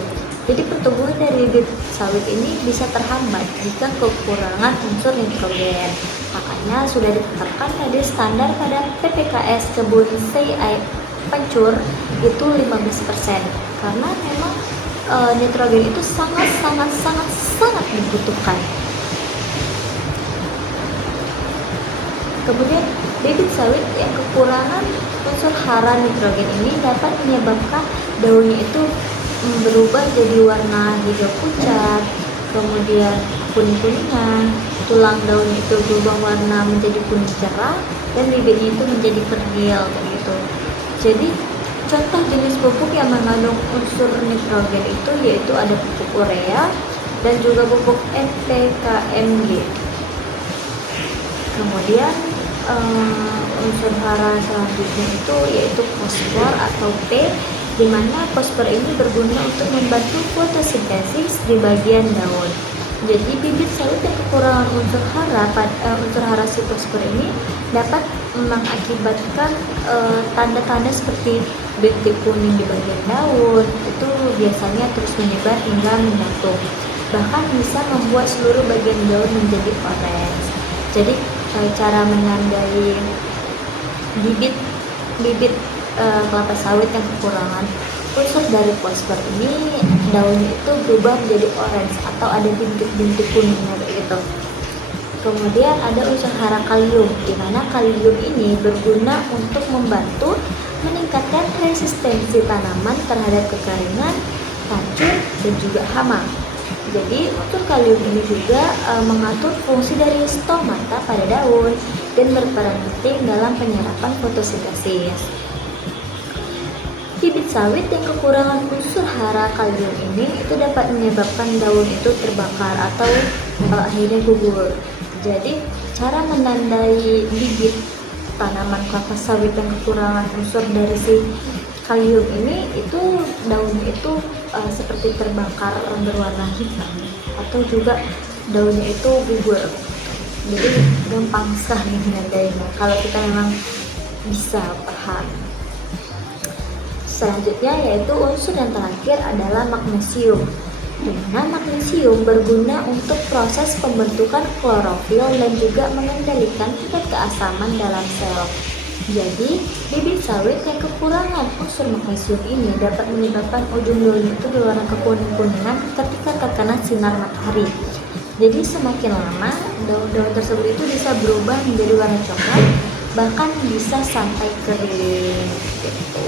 Jadi pertumbuhan dari bibit sawit ini bisa terhambat jika kekurangan unsur nitrogen. Makanya sudah ditetapkan tadi standar pada PPKS kebun sei air pancur itu 15%, karena memang nitrogen itu sangat dibutuhkan. Kemudian bibit sawit yang kekurangan unsur hara nitrogen ini dapat menyebabkan daunnya itu berubah jadi warna hijau pucat, kemudian kuning-kuningan, tulang daun itu berubah warna menjadi kuning cerah, dan bibitnya itu menjadi kerdil kayak gitu. Jadi contoh jenis pupuk yang mengandung unsur nitrogen itu yaitu ada pupuk urea dan juga pupuk NPKMG. Kemudian unsur hara selanjutnya itu yaitu fosfor atau P, di mana fosfor ini berguna untuk membantu fotosintesis di bagian daun. Jadi bibit sawit yang kekurangan unsur hara si fosfor ini dapat mengakibatkan tanda-tanda seperti bintik kuning di bagian daun, itu biasanya terus menyebar hingga menyatu, bahkan bisa membuat seluruh bagian daun menjadi orange. Jadi cara menandai bibit kelapa sawit yang kekurangan unsur dari fosfor ini, daunnya itu berubah menjadi orange atau ada bintik-bintik kuningnya gitu. Kemudian ada unsur hara kalium, di mana kalium ini berguna untuk membantu meningkatkan resistensi tanaman terhadap kekeringan, racun, dan juga hama. Jadi unsur kalium ini juga mengatur fungsi dari stomata pada daun dan berperan penting dalam penyerapan fotosintesis. Bibit sawit yang kekurangan unsur hara kalium ini itu dapat menyebabkan daun itu terbakar atau akhirnya gugur. Jadi cara menandai bibit tanaman kelapa sawit yang kekurangan unsur dari si kalium ini, itu daunnya itu seperti terbakar berwarna hitam, atau juga daunnya itu gugur. Jadi gampang sekali menandainya kalau kita memang bisa paham. Selanjutnya yaitu unsur yang terakhir adalah magnesium, di mana magnesium berguna untuk proses pembentukan klorofil dan juga mengendalikan tingkat keasaman dalam sel. Jadi bibit sawit yang kekurangan unsur magnesium ini dapat menyebabkan ujung daunnya itu berwarna kekuning-kuningan ketika terkena sinar matahari. Jadi semakin lama daun-daun tersebut itu bisa berubah menjadi warna coklat, bahkan bisa sampai kering gitu.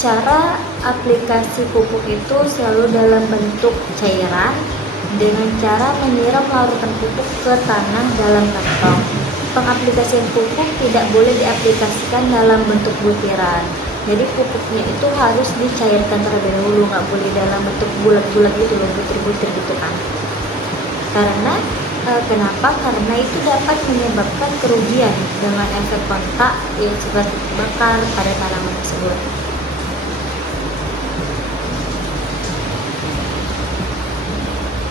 Cara aplikasi pupuk itu selalu dalam bentuk cairan dengan cara menyiram larutan pupuk ke tanah dalam kantong. Pengaplikasian pupuk tidak boleh diaplikasikan dalam bentuk butiran. Jadi pupuknya itu harus dicairkan terlebih dahulu, nggak boleh dalam bentuk bulat-bulat gitu loh, butir-butir gitu kan. Kenapa? Karena itu dapat menyebabkan kerugian dengan efek kontak yang seperti bakar pada tanaman tersebut.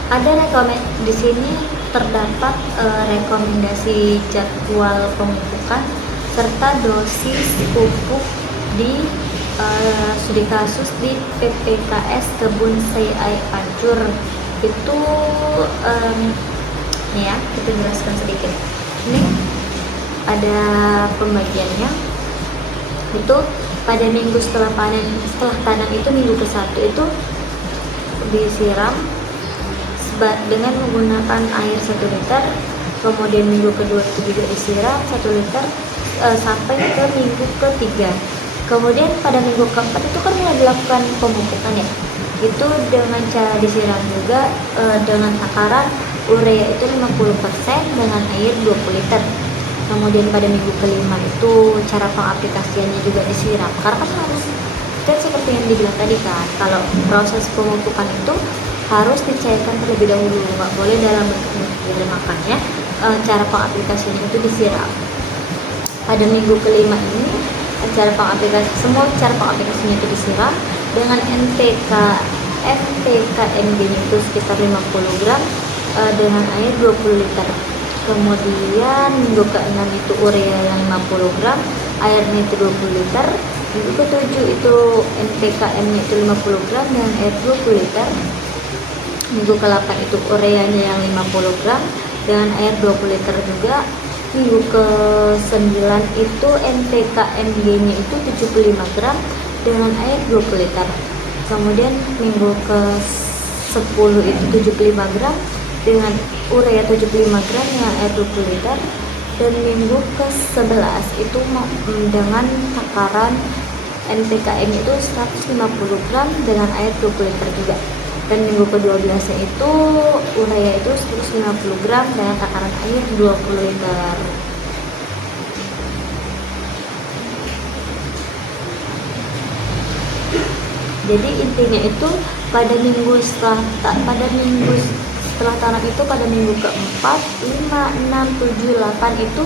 Ada di sini terdapat rekomendasi jadwal pemupukan serta dosis pupuk di studi kasus di PPKS Kebun Sei Pancur. Itu nih ya, kita jelaskan sedikit. Ini ada pembagiannya. Itu pada minggu setelah tanam itu minggu ke-1 itu disiram dengan menggunakan air 1 liter, kemudian minggu kedua itu juga disiram 1 liter sampai ke minggu ke-3. Kemudian pada minggu ke-4 itu kan mulai dilakukan pemupukan ya, itu dengan cara disiram juga dengan takaran urea itu 50% dengan air 20 liter. Kemudian pada minggu ke-5 itu cara pengaplikasiannya juga disiram, karena kan harus, dan seperti yang dibilang tadi kan, kalau proses pemupukan itu harus dicairkan terlebih dahulu, nggak boleh dalam bentuk butiran. Makanya cara pengaplikasiannya itu disiram. Pada minggu ke-5 ini cara pengaplikasinya itu disiram dengan NPK itu sekitar 50 gram dengan air 20 liter. Kemudian minggu ke-6 itu urea yang 50 gram, airnya itu 20 liter. Minggu ke-7 itu NPKM-nya itu 50 gram dengan air 20 liter. Minggu ke-8 itu ureanya yang 50 gram dengan air 20 liter juga. Minggu ke-9 itu NPKMG-nya itu 75 gram dengan air 20 liter. Kemudian minggu ke-10 itu 75 gram dengan urea 75 gram dengan air 20 liter. Dan minggu ke-11 itu dengan takaran NPKM itu 150 gram dengan air 20 liter juga. Dan minggu ke-12 itu urea itu 150 gram dengan takaran air 20 liter. Jadi intinya itu pada minggu setelah tanam itu pada minggu ke-4, 5, 6, 7, 8 itu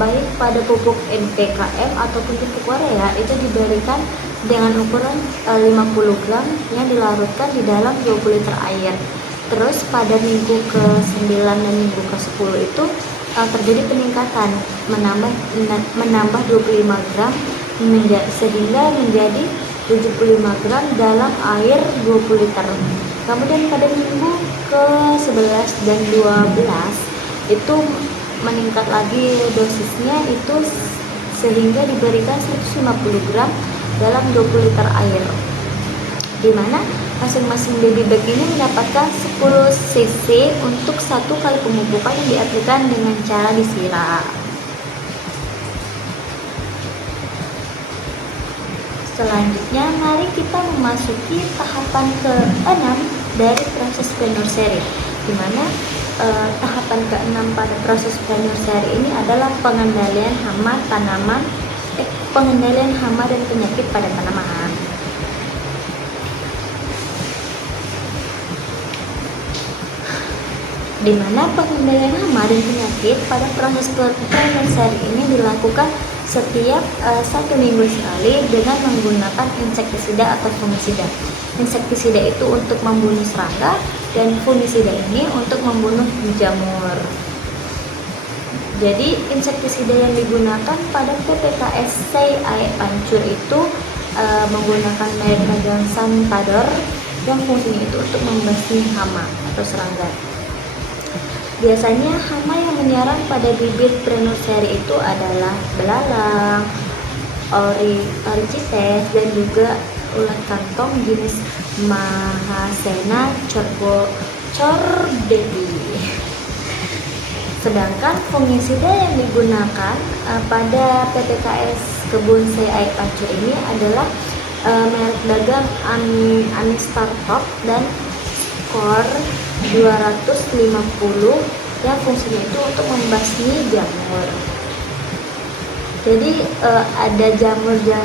baik pada pupuk NPKM ataupun pupuk urea itu diberikan dengan ukuran 50 gram yang dilarutkan di dalam 20 liter air. Terus pada minggu ke-9 dan minggu ke-10 itu terjadi peningkatan menambah 25 gram sehingga menjadi 75 gram dalam air 20 liter. Kemudian pada minggu ke-11 dan 12 itu meningkat lagi dosisnya itu sehingga diberikan 150 gram dalam 20 liter air, di mana masing-masing baby bag ini mendapatkan 10 cc untuk 1 kali pemupukan yang diaplikasikan dengan cara disiram. Selanjutnya mari kita memasuki tahapan ke-6 dari proses pre-nursery, di mana tahapan ke-6 pada proses pre-nursery ini adalah pengendalian hama dan penyakit pada tanaman. Di mana pengendalian hama dan penyakit pada proses pre-nursery ini dilakukan setiap 1 minggu sekali dengan menggunakan insektisida atau fungisida. Insektisida itu untuk membunuh serangga dan fungisida ini untuk membunuh jamur. Jadi insektisida yang digunakan pada PPKS Sei Pancur itu menggunakan merek Sanpador yang fungsinya itu untuk membasmi hama atau serangga. Biasanya hama yang menyerang pada bibit pre-nursery itu adalah belalang, orchites, dan juga ulat kantong jenis Mahasena Corbedi. Sedangkan fungisida yang digunakan pada PPKS Kebun Sei Air Pancur ini adalah merek dagang Anistartop dan Skor 250 yang fungsinya itu untuk membasmi jamur. Jadi ada jamur yang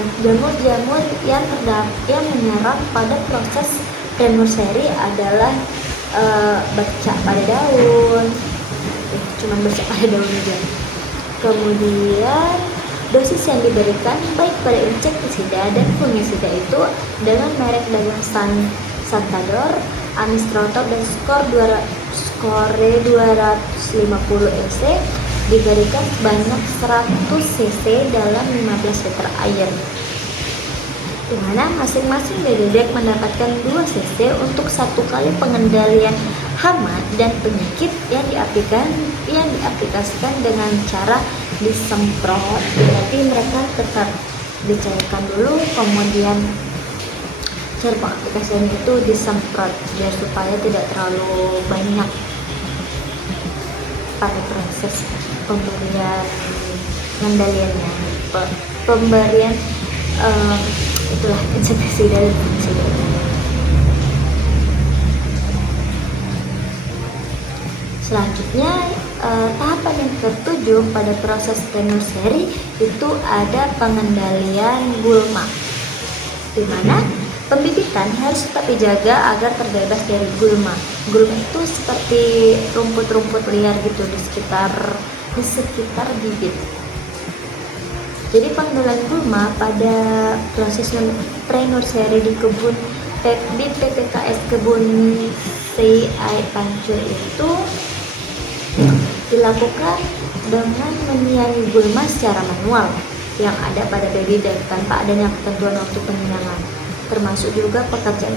menyerang pada proses prenurseri adalah bercak pada daun, cuman bercak pada daun aja. Kemudian dosis yang diberikan baik pada insektisida dan fungisida itu dengan merek dagang Santador, Anistrotop dan Skore 250 EC diberikan sebanyak 100 cc dalam 15 liter air, di mana masing-masing bebek mendapatkan 2 cc untuk satu kali pengendalian hama dan penyakit yang diaplikasikan dengan cara disemprot. Berarti mereka tetap dicairkan dulu, kemudian cara pengaplikasian itu disemprot biar supaya tidak terlalu banyak pada proses pemberian pengendaliannya, pemberian itulah insektisida dan fungisida. Selanjutnya tahapan yang ketujuh pada proses prenurseri itu ada pengendalian gulma, di mana pembibitan harus tetap dijaga agar terbebas dari gulma. Gulma itu seperti rumput-rumput liar gitu di sekitar bibit. Jadi pengendalian gulma pada proses prenurseri di PPKS Kebun Sei Air Pancur itu dilakukan dengan menyiangi gulma secara manual yang ada pada baby bag tanpa adanya ketentuan waktu penyiangan, termasuk juga pekerjaan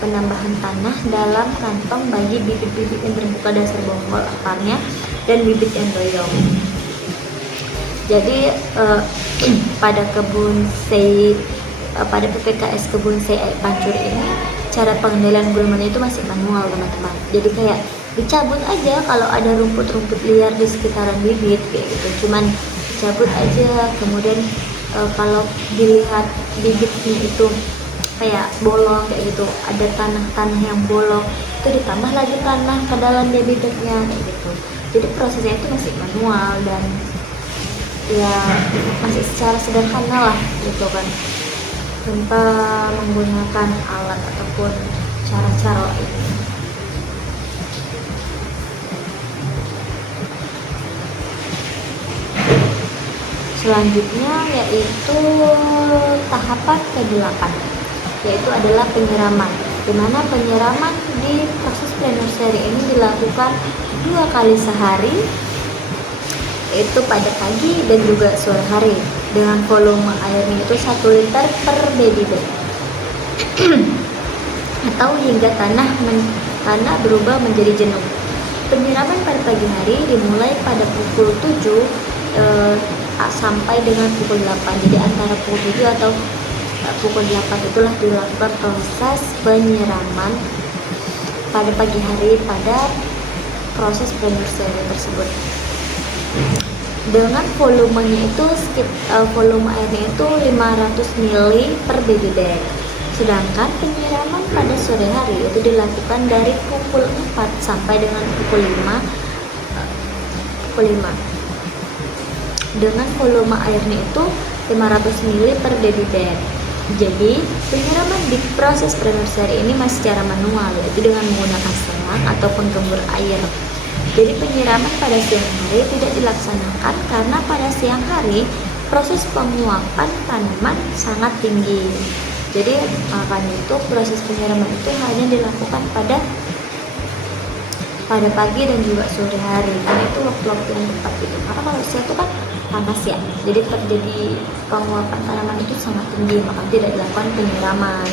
penambahan tanah dalam kantong bagi bibit-bibit yang terbuka dasar bonggol akarnya dan bibit embriong. Jadi pada PPKS Kebun Sei Air Pancur ini cara pengendalian gulmanya itu masih manual, teman-teman. Jadi kayak dicabut aja kalau ada rumput-rumput liar di sekitaran bibit kayak gitu, cuman dicabut aja. Kemudian kalau dilihat bibitnya itu kayak bolong kayak gitu, ada tanah-tanah yang bolong, itu ditambah lagi tanah ke dalam baby bagnya kayak gitu. Jadi prosesnya itu masih manual dan ya masih secara sederhana lah gitu kan, tanpa menggunakan alat ataupun cara-cara ini. Selanjutnya yaitu tahapan ke-8, yaitu adalah penyiraman, di mana penyiraman di proses prenurseri ini dilakukan 2 kali sehari, yaitu pada pagi dan juga sore hari, dengan volume airnya itu 1 liter per baby bag atau hingga tanah berubah menjadi jenuh. Penyiraman pada pagi hari dimulai pada pukul 7 sampai dengan pukul 8. Jadi antara pukul 7 atau pukul 8 itulah dilakukan proses penyiraman pada pagi hari pada proses prenurseri tersebut. Dengan volumenya itu volume airnya itu 500 ml per baby bag. Sedangkan penyiraman pada sore hari itu dilakukan dari pukul 4 sampai dengan pukul 5 dengan volume airnya itu 500 ml per baby bag. Jadi penyiraman di proses prenurseri ini masih secara manual, yaitu dengan menggunakan selang ataupun gembur air. Jadi penyiraman pada siang hari tidak dilaksanakan karena pada siang hari proses penguapan tanaman sangat tinggi. Jadi makanya itu proses penyiraman itu hanya dilakukan pada pagi dan juga sore hari, karena itu waktu-waktu yang tepat gitu. Karena kalau siang itu kan panas ya, jadi terjadi penguapan tanaman itu sangat tinggi, maka tidak dilakukan penyiraman.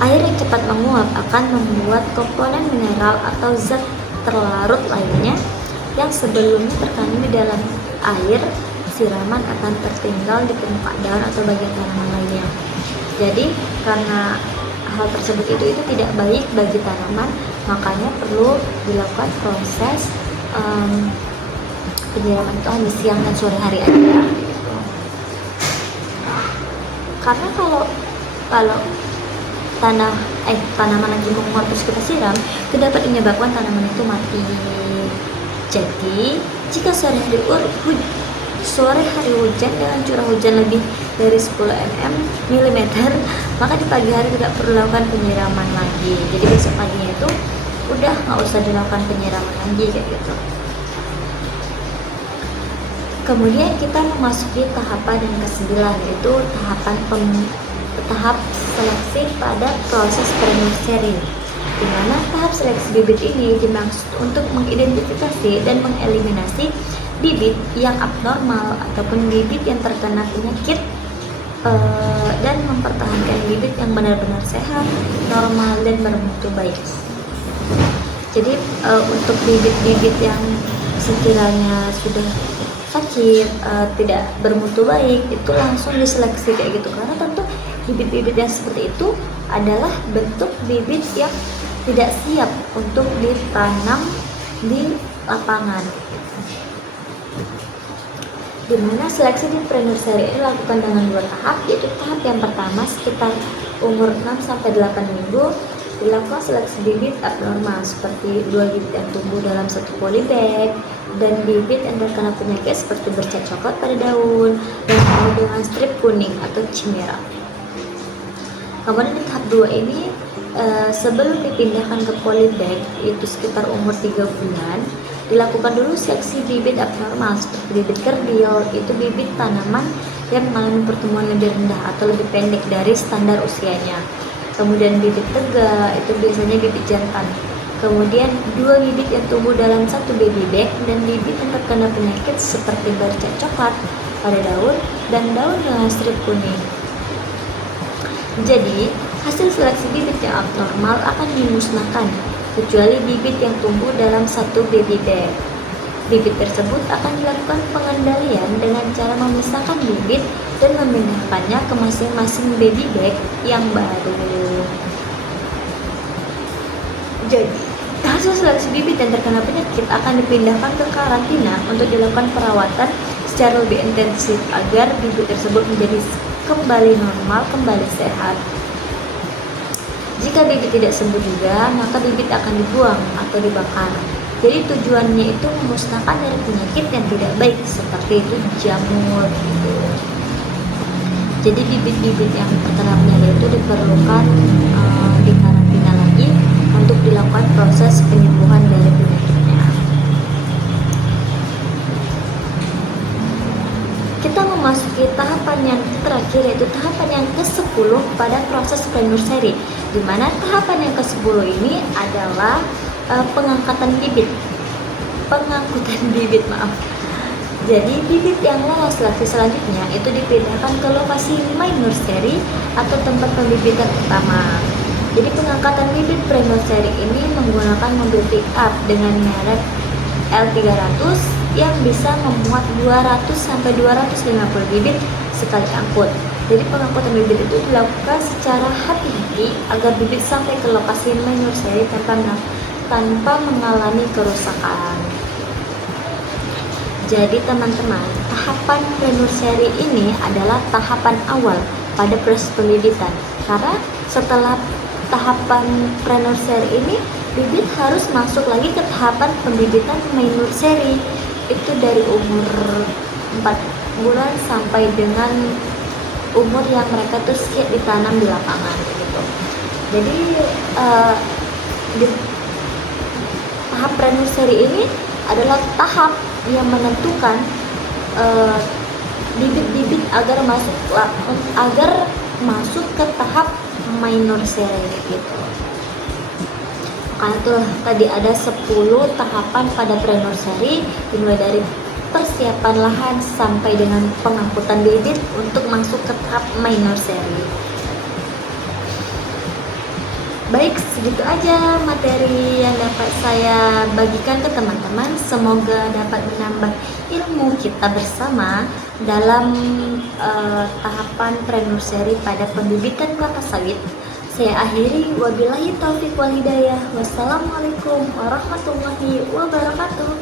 Air yang cepat menguap akan membuat komponen mineral atau zat terlarut lainnya yang sebelumnya terkandung di dalam air siraman akan tertinggal di permukaan daun atau bagian tanaman lainnya. Jadi karena hal tersebut itu tidak baik bagi tanaman, makanya perlu dilakukan proses penyiraman itu hanya siang dan sore hari aja. Karena kalau tanaman lagi menguap terus kita siram, itu dapat menyebabkan tanaman itu mati. Jadi jika sore hari hujan dengan curah hujan lebih dari 10 mm, maka di pagi hari tidak perlu lakukan penyiraman lagi. Jadi besok paginya itu udah nggak usah dilakukan penyiraman lagi kayak gitu. Kemudian kita memasuki tahapan yang ke-9, yaitu tahap seleksi pada proses prenursery, di mana tahap seleksi bibit ini dimaksud untuk mengidentifikasi dan mengeliminasi bibit yang abnormal ataupun bibit yang terkena penyakit, dan mempertahankan bibit yang benar-benar sehat, normal, dan bermutu baik. Jadi untuk bibit-bibit yang sekiranya sudah sakit, tidak bermutu baik, itu langsung diseleksi kayak gitu, karena tentu bibit-bibit yang seperti itu adalah bentuk bibit yang tidak siap untuk ditanam di lapangan. Dimana seleksi di prenursery ini dilakukan dengan 2 tahap, yaitu tahap yang pertama sekitar umur 6-8 minggu dilakukan seleksi bibit abnormal seperti 2 bibit yang tumbuh dalam 1 polybag dan bibit yang terkena penyakit seperti bercat coklat pada daun dan penuh dengan strip kuning atau chimera. Kemudian di tahap 2 ini sebelum dipindahkan ke polybag, yaitu sekitar umur 3 bulan, dilakukan dulu seleksi bibit abnormal seperti bibit kerdil, itu bibit tanaman yang mengalami pertumbuhan lebih rendah atau lebih pendek dari standar usianya. Kemudian bibit tegak, itu biasanya bibit jantan. Kemudian 2 bibit yang tumbuh dalam 1 baby bag dan bibit yang terkena penyakit seperti bercat coklat pada daun dan daun dengan strip kuning. Jadi hasil seleksi bibit yang abnormal akan dimusnahkan kecuali bibit yang tumbuh dalam 1 baby bag. Bibit tersebut akan dilakukan pengendalian dengan cara memisahkan bibit dan memindahkannya ke masing-masing baby bag yang baru. Jadi, hasil seleksi bibit yang terkena penyakit akan dipindahkan ke karantina untuk dilakukan perawatan secara lebih intensif agar bibit tersebut menjadi kembali normal, kembali sehat. Jika bibit tidak sembuh juga, maka bibit akan dibuang atau dibakar. Jadi tujuannya itu memusnahkan dari penyakit yang tidak baik seperti itu jamur gitu. Jadi bibit-bibit yang terkena penyakit itu diperlukan dikarantina lagi untuk dilakukan proses penyembuhan dari penyakitnya. Kita memasuki tahapan yang terakhir, yaitu tahapan yang ke-10 pada proses prenursery, di mana tahapan yang ke-10 ini adalah pengangkutan bibit. Jadi bibit yang lolos seleksi selanjutnya itu dipindahkan ke lokasi nursery atau tempat pembibitan utama. Jadi pengangkatan bibit prenursery ini menggunakan mobil pick up dengan merek L300 yang bisa memuat 200-250 bibit sekali angkut. Jadi pengangkutan bibit itu dilakukan secara hati-hati agar bibit sampai ke lokasi nursery tanpa mengalami kerusakan. Jadi teman-teman, tahapan prenursery ini adalah tahapan awal pada proses pembibitan. Karena setelah tahapan prenursery ini, bibit harus masuk lagi ke tahapan pembibitan nursery. Itu dari umur 4 bulan sampai dengan umur yang mereka tuh siap ditanam di lapangan gitu. Jadi di tahap prenursery ini adalah tahap yang menentukan bibit-bibit agar masuk ke tahap nursery gitu. Karena tuh tadi ada 10 tahapan pada prenursery, dimulai dari persiapan lahan sampai dengan pengangkutan bibit untuk masuk ke tahap nursery. Baik, segitu aja materi yang dapat saya bagikan ke teman-teman. Semoga dapat menambah ilmu kita bersama dalam tahapan pre-nursery pada pembibitan kelapa sawit. Saya akhiri, wabillahi taufiq wal hidayah. Wassalamualaikum warahmatullahi wabarakatuh.